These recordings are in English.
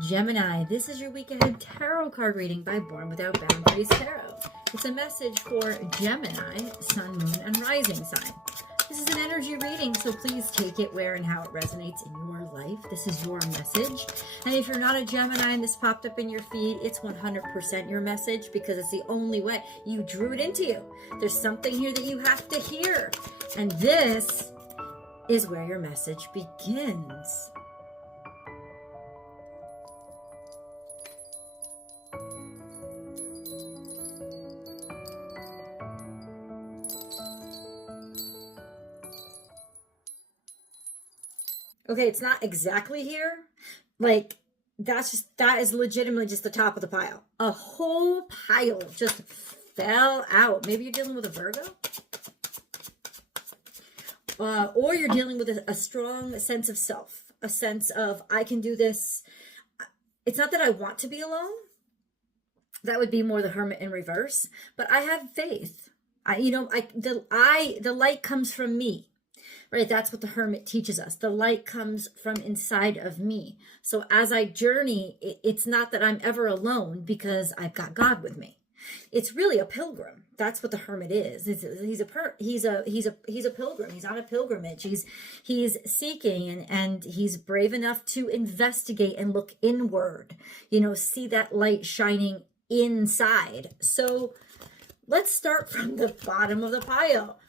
Gemini, this is your week ahead tarot card reading by Born Without Boundaries Tarot. It's a message for Gemini, sun, moon, and rising sign. This is an energy reading, so please take it where and how it resonates in your life. This is your message. And if you're not a Gemini and this popped up in your feed, it's 100% your message because it's the only way. You drew it into you. There's something here that you have to hear. And this is where your message begins. Okay, it's not exactly here. Like, that is legitimately just the top of the pile. A whole pile just fell out. Maybe you're dealing with a Virgo. Or you're dealing with a strong sense of self. A sense of, I can do this. It's not that I want to be alone. That would be more the Hermit in reverse. But I have faith. The light comes from me. Right, that's what the Hermit teaches us. The light comes from inside of me. So as I journey, it's not that I'm ever alone because I've got God with me. It's really a pilgrim. That's what the Hermit is. He's a pilgrim. He's on a pilgrimage. He's seeking and he's brave enough to investigate and look inward. See that light shining inside. So let's start from the bottom of the pile.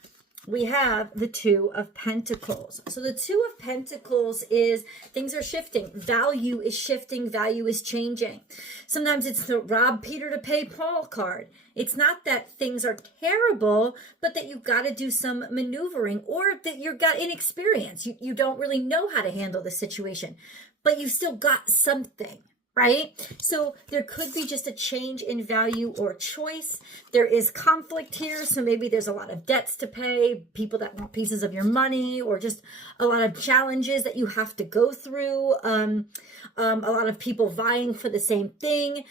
We have the Two of Pentacles. So the Two of Pentacles is things are shifting. Value is shifting. Value is changing. Sometimes it's the rob Peter to pay Paul card. It's not that things are terrible, but that you've got to do some maneuvering or that you've got inexperience. You don't really know how to handle the situation, but you still got something. Right? So there could be just a change in value or choice. There is conflict here. So maybe there's a lot of debts to pay, people that want pieces of your money, or just a lot of challenges that you have to go through. A lot of people vying for the same thing.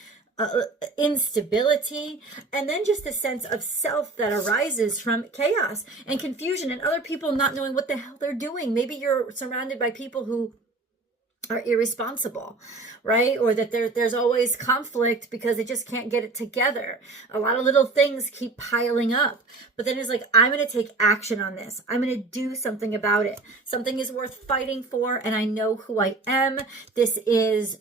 Instability, and then just a sense of self that arises from chaos and confusion and other people not knowing what the hell they're doing. Maybe you're surrounded by people who are irresponsible, right? Or that there's always conflict because they just can't get it together. A lot of little things keep piling up. But then it's like, I'm going to take action on this. I'm going to do something about it. Something is worth fighting for, and I know who I am. This is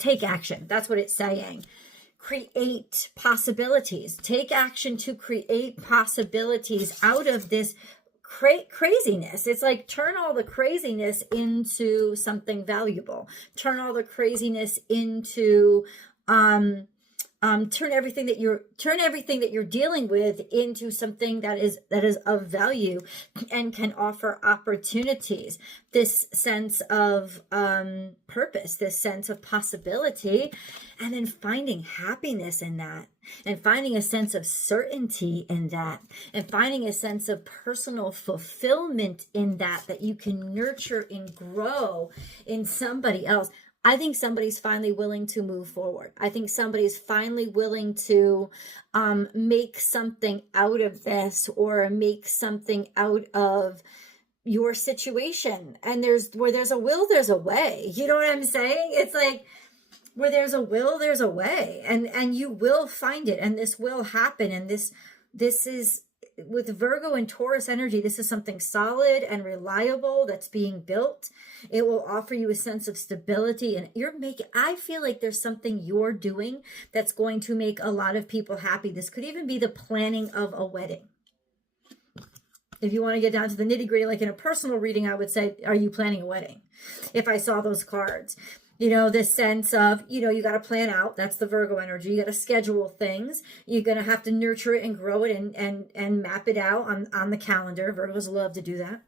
take action. That's what it's saying. Create possibilities. Take action to create possibilities out of this craziness. It's like turn all the craziness into something valuable. Turn all the craziness into turn everything that you're dealing with into something that is of value and can offer opportunities. This sense of purpose, this sense of possibility, and then finding happiness in that, and finding a sense of certainty in that, and finding a sense of personal fulfillment in that you can nurture and grow in somebody else. I think somebody's finally willing to move forward. I think somebody's finally willing to make something out of this, or make something out of your situation. And where there's a will, there's a way. You know what I'm saying? It's like, where there's a will, there's a way, and you will find it, and this will happen. And this is, with Virgo and Taurus energy, this is something solid and reliable that's being built. It will offer you a sense of stability, and I feel like there's something you're doing that's going to make a lot of people happy. This could even be the planning of a wedding. If you want to get down to the nitty-gritty, like in a personal reading, I would say, are you planning a wedding? If I saw those cards. This sense of, you got to plan out. That's the Virgo energy. You got to schedule things. You're going to have to nurture it and grow it and map it out on the calendar. Virgos love to do that.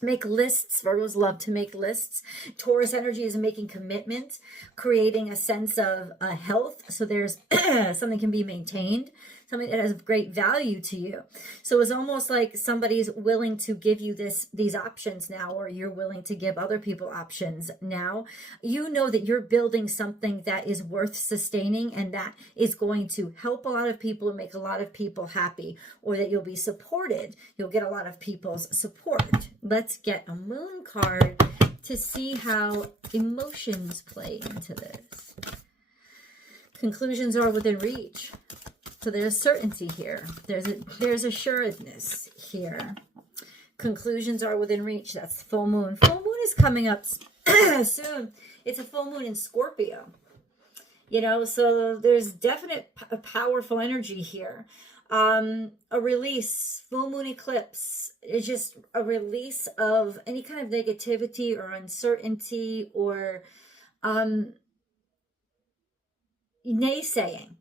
Make lists. Virgos love to make lists. Taurus energy is making commitment, creating a sense of health. So there's something can be maintained, something that has great value to you. So it's almost like somebody's willing to give you these options now, or you're willing to give other people options now. You know that you're building something that is worth sustaining and that is going to help a lot of people and make a lot of people happy, or that you'll be supported. You'll get a lot of people's support. Let's get a moon card to see how emotions play into this. Conclusions are within reach. So there's certainty here. There's assuredness here. Conclusions are within reach. That's full moon. Full moon is coming up soon. It's a full moon in Scorpio. You know, so there's definite powerful energy here. A release, full moon eclipse is just a release of any kind of negativity or uncertainty or naysaying,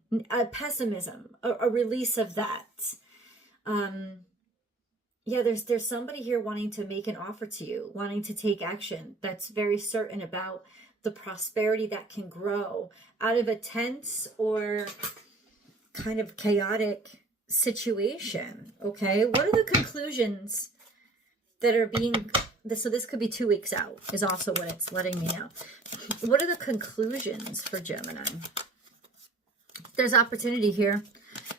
pessimism, a release of that. Yeah, there's somebody here wanting to make an offer to you, wanting to take action, that's very certain about the prosperity that can grow out of a tense or kind of chaotic situation. Okay, what are the conclusions that are being, so this could be 2 weeks out, is also what it's letting me know. What are the conclusions for Gemini? There's opportunity here,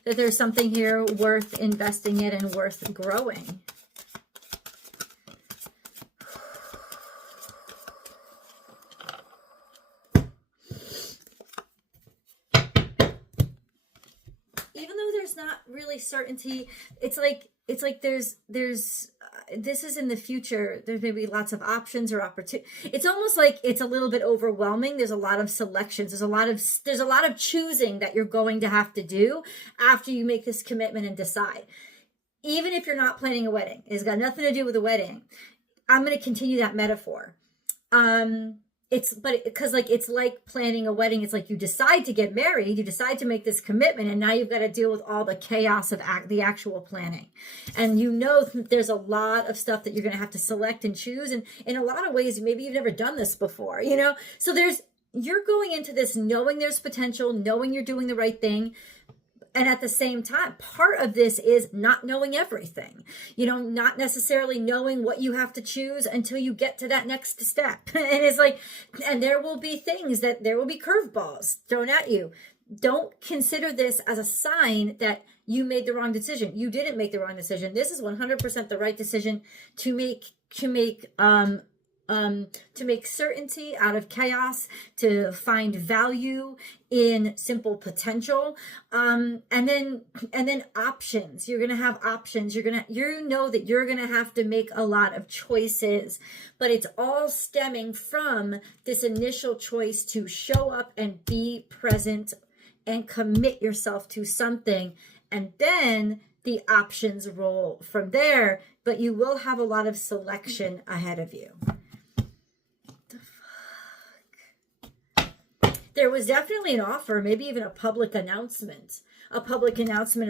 that there's something here worth investing in and worth growing. Even though there's not really certainty, it's like there's this is in the future. There's maybe lots of options or opportunity. It's almost like it's a little bit overwhelming. There's a lot of selections. There's a lot of choosing that you're going to have to do after you make this commitment and decide. Even if you're not planning a wedding, it's got nothing to do with a wedding. I'm going to continue that metaphor. It's like planning a wedding. It's like you decide to get married, you decide to make this commitment, and now you've got to deal with all the chaos of the actual planning. And you know there's a lot of stuff that you're going to have to select and choose. And in a lot of ways, maybe you've never done this before, you know? So you're going into this knowing there's potential, knowing you're doing the right thing. And at the same time, part of this is not knowing everything, you know, not necessarily knowing what you have to choose until you get to that next step. And it's like, and there will be curveballs thrown at you. Don't consider this as a sign that you made the wrong decision. You didn't make the wrong decision. This is 100% the right decision to make certainty out of chaos, to find value in simple potential, and then options. You're gonna have options. You know that you're gonna have to make a lot of choices, but it's all stemming from this initial choice to show up and be present and commit yourself to something, and then the options roll from there. But you will have a lot of selection ahead of you. There was definitely an offer, maybe even a public announcement of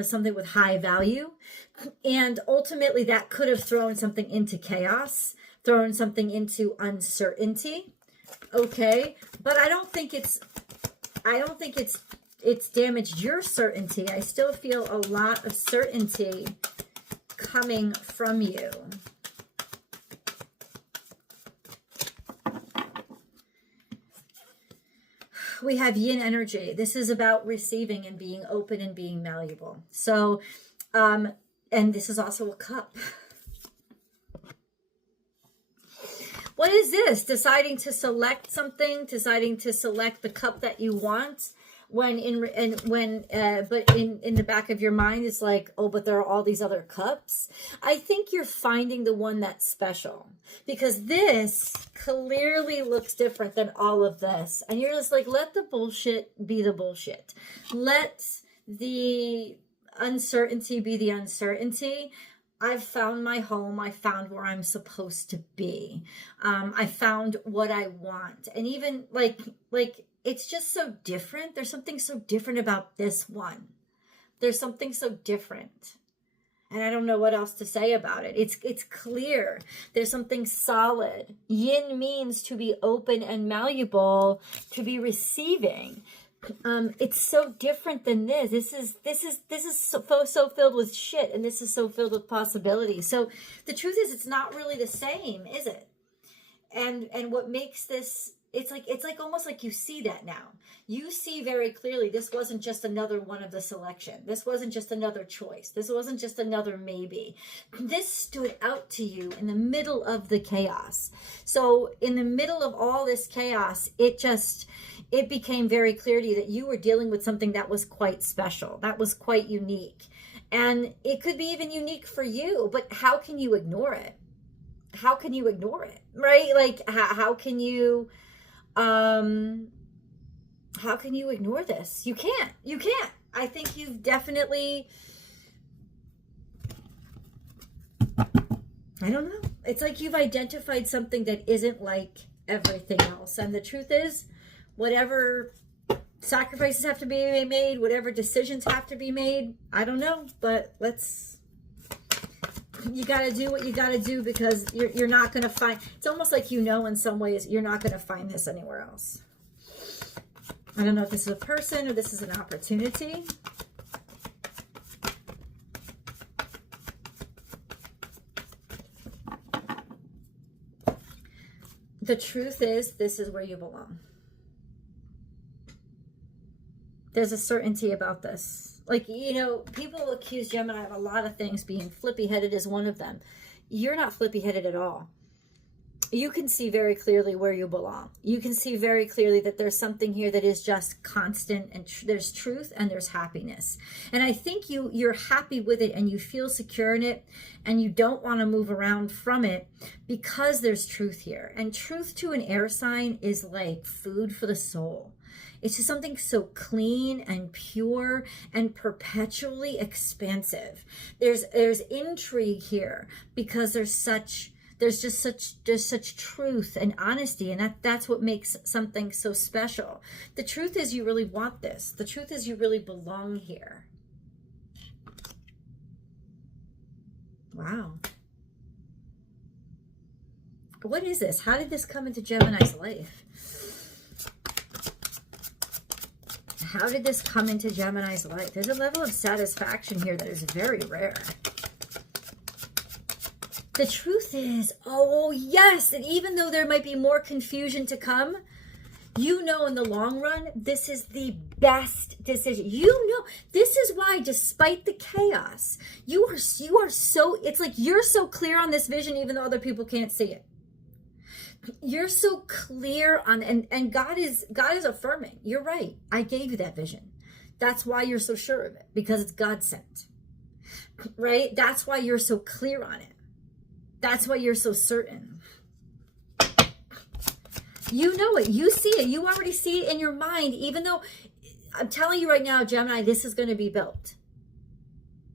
something with high value. And ultimately that could have thrown something into chaos, thrown something into uncertainty. Okay. But I don't think it's damaged your certainty. I still feel a lot of certainty coming from you. We have yin energy. This is about receiving and being open and being malleable. So, and this is also a cup. What is this? Deciding to select something, deciding to select the cup that you want. But in the back of your mind, it's like, oh, but there are all these other cups. I think you're finding the one that's special, because this clearly looks different than all of this. And you're just like, let the bullshit be the bullshit. Let the uncertainty be the uncertainty. I've found my home. I found where I'm supposed to be. I found what I want. And even like, it's just so different. There's something so different about this one. There's something so different. And I don't know what else to say about it. It's clear. There's something solid. Yin means to be open and malleable, to be receiving. It's so different than this. This is so filled with shit, and this is so filled with possibilities. So the truth is, it's not really the same, is it? And what makes this it's like almost like you see that now. You see very clearly this wasn't just another one of the selection. This wasn't just another choice. This wasn't just another maybe. This stood out to you in the middle of the chaos. So in the middle of all this chaos, it became very clear to you that you were dealing with something that was quite special, that was quite unique. And it could be even unique for you, but how can you ignore it? How can you ignore it, right? Like, how can you ignore this? You can't. I think you've definitely, I don't know. It's like you've identified something that isn't like everything else. And the truth is, whatever sacrifices have to be made, whatever decisions have to be made, I don't know, but you got to do what you got to do, because you're not going to find, it's almost like, in some ways, you're not going to find this anywhere else. I don't know if this is a person or this is an opportunity. The truth is, this is where you belong. There's a certainty about this. Like, people accuse Gemini of a lot of things. Being flippy-headed is one of them. You're not flippy-headed at all. You can see very clearly where you belong. You can see very clearly that there's something here that is just constant, and there's truth and there's happiness. And I think you're happy with it, and you feel secure in it, and you don't want to move around from it because there's truth here. And truth to an air sign is like food for the soul. It's just something so clean and pure and perpetually expansive. There's intrigue here because there's such truth and honesty, and that's what makes something so special. The truth is, you really want this. The truth is, you really belong here. Wow. What is this? How did this come into Gemini's life? How did this come into Gemini's life? There's a level of satisfaction here that is very rare. The truth is, oh yes, and even though there might be more confusion to come, in the long run, this is the best decision. This is why, despite the chaos, you are so, it's like you're so clear on this vision, even though other people can't see it. You're so clear on, and God is affirming, you're right, I gave you that vision. That's why you're so sure of it, because it's God sent, right? That's why you're so clear on it. That's why you're so certain. You know it, you see it, you already see it in your mind, even though I'm telling you right now, Gemini, this is going to be built.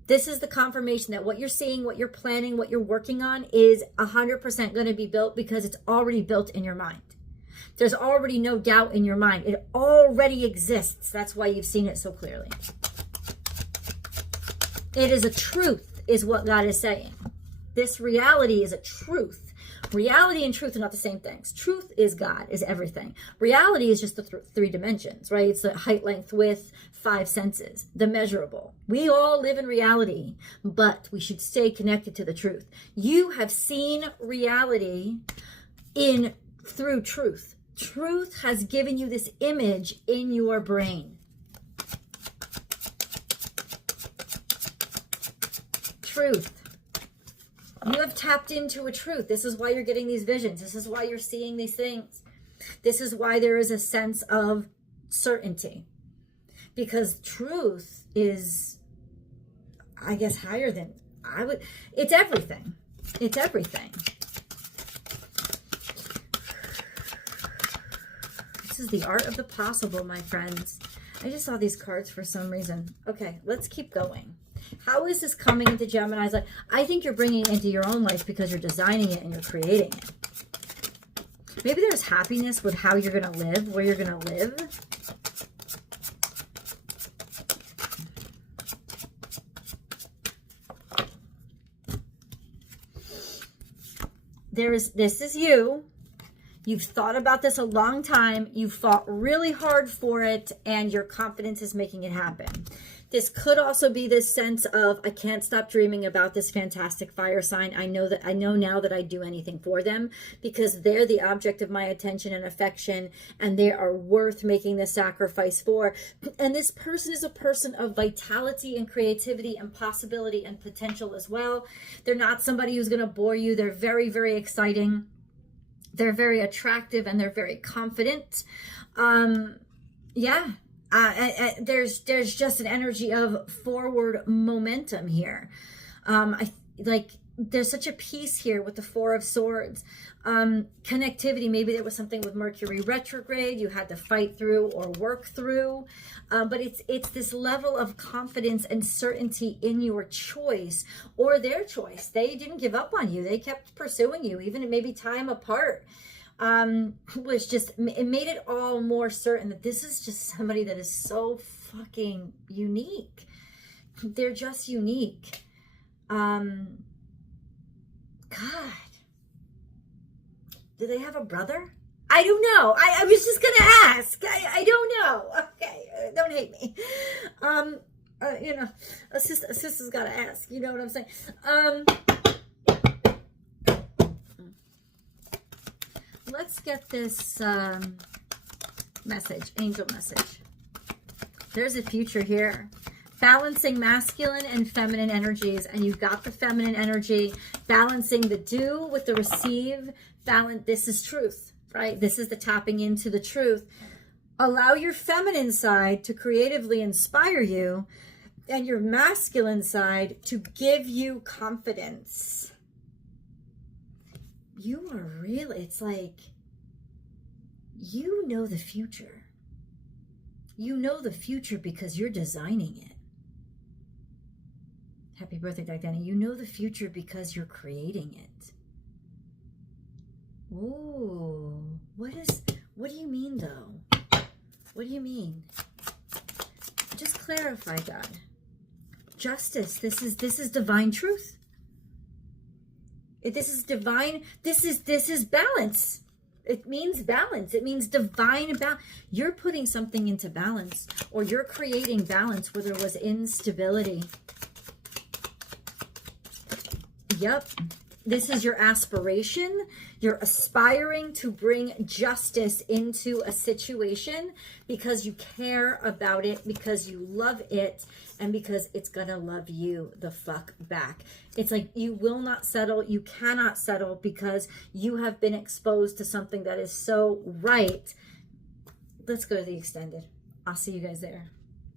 This is the confirmation that what you're seeing, what you're planning, what you're working on is 100% going to be built, because it's already built in your mind. There's already no doubt in your mind. It already exists. That's why you've seen it so clearly. It is a truth, is what God is saying. This reality is a truth. Reality and truth are not the same things. Truth is God, is everything. Reality is just the three dimensions, right? It's the height, length, width, 5 senses, the measurable. We all live in reality, but we should stay connected to the truth. You have seen reality through truth. Truth has given you this image in your brain. Truth. You have tapped into a truth. This is why you're getting these visions. This is why you're seeing these things. This is why there is a sense of certainty. Because truth is, I guess, higher than it's everything. It's everything. This is the art of the possible, my friends. I just saw these cards for some reason. Okay, let's keep going. How is this coming into Gemini's life? I think you're bringing it into your own life because you're designing it and you're creating it. Maybe there's happiness with how you're going to live, where you're going to live. This is you. You've thought about this a long time. You've fought really hard for it, and your confidence is making it happen. This could also be this sense of, I can't stop dreaming about this fantastic fire sign. I know now that I'd do anything for them because they're the object of my attention and affection, and they are worth making the sacrifice for. And this person is a person of vitality and creativity and possibility and potential as well. They're not somebody who's going to bore you. They're very, very exciting. They're very attractive, and they're very confident. There's just an energy of forward momentum here. There's such a peace here with the Four of Swords. Connectivity, maybe there was something with Mercury retrograde you had to fight through or work through. But it's this level of confidence and certainty in your choice or their choice. They didn't give up on you. They kept pursuing you, even maybe time apart. It made it all more certain that this is just somebody that is so fucking unique. They're just unique. God. Do they have a brother? I don't know. I was just gonna ask. I don't know. Okay, don't hate me. A sister's gotta ask. You know what I'm saying? Let's get this message, angel message. There's a future here. Balancing masculine and feminine energies, and you've got the feminine energy, balancing the do with the receive. This is truth, right? This is the tapping into the truth. Allow your feminine side to creatively inspire you, and your masculine side to give you confidence. You are really, it's like, you know the future. You know the future because you're designing it. Happy birthday, Diana. You know the future because you're creating it. Ooh, what do you mean though? What do you mean? Just clarify, God. Justice, this is divine truth. This is divine, this is balance. It means balance. It means divine balance. You're putting something into balance, or you're creating balance where there was instability. Yep. This is your aspiration. You're aspiring to bring justice into a situation because you care about it, because you love it, and because it's gonna love you the fuck back. It's like you will not settle. You cannot settle because you have been exposed to something that is so right. Let's go to the extended. I'll see you guys there.